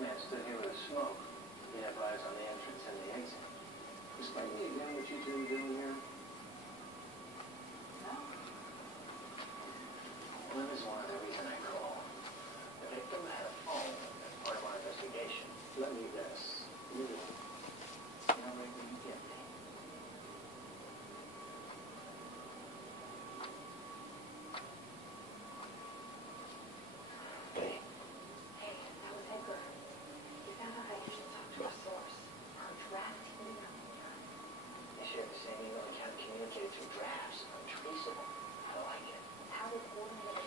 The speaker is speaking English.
man stood here with a smoke. We have eyes on the entrance and the exit. Explain to me again what you two are doing here. No. Well, that is one of the reasons I call. The victim had a phone as part of our investigation. Let me guess. You know where you get me. Hey. Hey, that was Edgar. We found out I usually talk to a source. Our draft email. You share the same email account communicated through drafts. Untraceable. I like it. How did coordinate